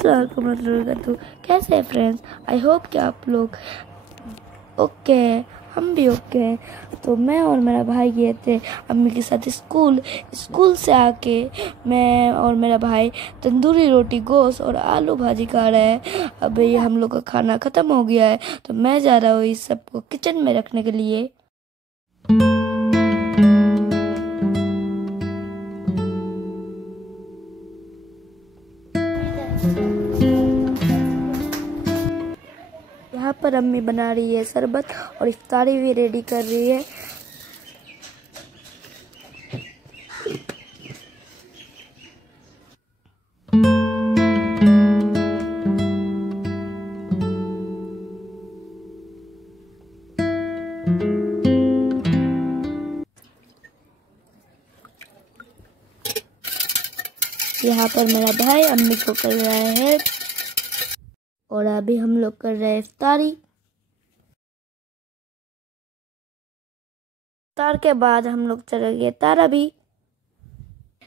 अस्सलाम वालेकुम। कैसे हैं फ्रेंड्स? आई होप कि आप लोग ओके हैं, हम भी ओके हैं। तो मैं और मेरा भाई गए थे अम्मी के साथ स्कूल से आके मैं और मेरा भाई तंदूरी रोटी, गोश्त और आलू भाजी खा रहे हैं। अभी हम लोग का खाना ख़त्म हो गया है, तो मैं जा रहा हूँ इस सबको किचन में रखने के लिए। यहाँ पर अम्मी बना रही है शरबत और इफ्तारी भी रेडी कर रही है। यहाँ पर मेरा भाई अम्मी को कर रहा है और अभी हम लोग कर रहे हैं इफ्तारी। इफ्तार के बाद हम लोग चले गए तारावी।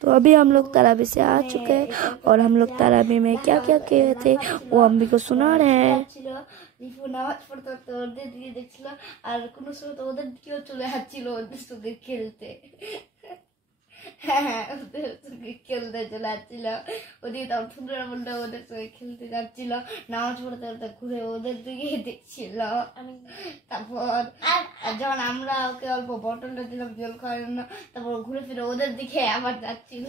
तो अभी हम लोग तारावी से आ चुके हैं और हम लोग तारावी में क्या क्या किए थे वो अम्मी को सुना रहे हैं। खेलते খেলতে চলে যাচ্ছিল, ওদিকে তখন ফুটবল বলতে ওদের সঙ্গে খেলতে যাচ্ছিল, নামাজ পড়তে পড়তে ঘুরে ওদের দিকে দেখছিল। তারপর যখন আমরা ওকে অল্প বটলটা দিলাম জল খাওয়ার জন্য, তারপর ঘুরে ফিরে ওদের দিকে আবার যাচ্ছিল।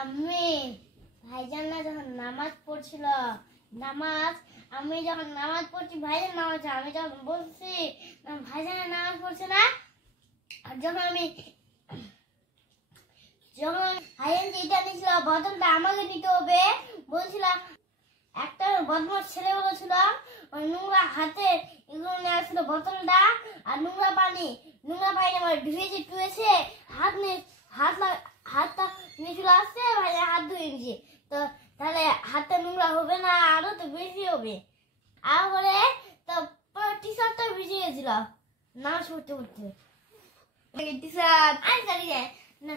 আমি ভাইজানরা যখন নামাজ পড়ছিল, আমি যখন নামাজ পড়ছি ভাইজান নামাজ, আমি যখন বলছি ভাইজানের নামাজ পড়ছে না, আর যখন ভাইজান যেটা নিয়েছিল বোতলটা আমাকে নিতে হবে বলছিল, একটা বদমাশ ছেলে বলেছিল ওই নোংরা হাতে এগুলো নিয়ে আসছিল বোতলটা আর নোংরা পানি আমার ধুয়েছে টুয়েছে, হাতটা নিয়েছিল আসছে, ভাইজান হাত ধুয়ে নিয়েছে। তো তাহলে হাতটা নোংরা হবে না, আরো তো বেশি হবে। আর করে তো টি শার্টটা ভিজে গেছিল নামাজ পড়তে পড়তে। টি শার্ট না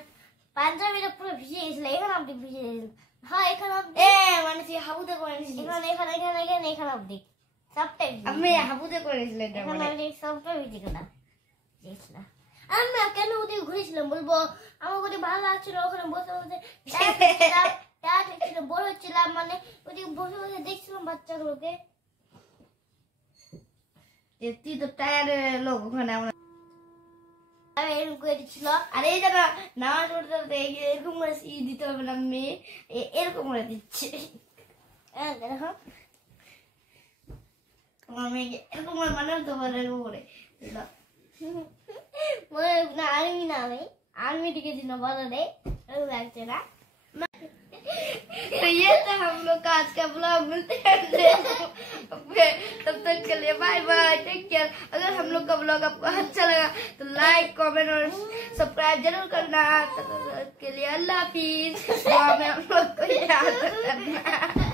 পাঞ্জাবিটা পুরো ভিজে গেছিল, এখানে অব্দি ভিজে গেছিল। হ্যাঁ এখানে মানে হাবুতে করে নিয়েছিল, এখানে অব্দি সবটাই আমি হাবুতে করে নিয়েছিল, সবটাই ভিজে গেল। আমি কেন ওদিকে ঘুরেছিলাম বলবো, আমার ওদিকে ভালো লাগছিল, ওখানে বসে বসে বড় হচ্ছিলাম, মানে ওদিকে বসে বসে দেখছিলাম বাচ্চাগুলোকে। তুই তো টায়ারের লোক, ওখানে আমরা এরকম করে দিচ্ছিল। আর এই যারা নামাজ পড়তে এরকম করে দিতে হবে না, মেয়ে এরকম করে দিচ্ছে। দেখো আমার মেয়েকে এরকম করে বানাতে পারে, এরকম করে মনে না আর্মি না, আমি आर्मी टिकट बना लगते ना। तो ये था हम लोग का आज का ब्लॉग। मिलते हैं तब तक के लिए बाय बाय, टेक केयर। अगर हम लोग का ब्लॉग आपको अच्छा लगा तो लाइक, कमेंट और सब्सक्राइब जरूर करना। तब तक के लिए अल्लाह हाफिज। हम लोग को याद करना।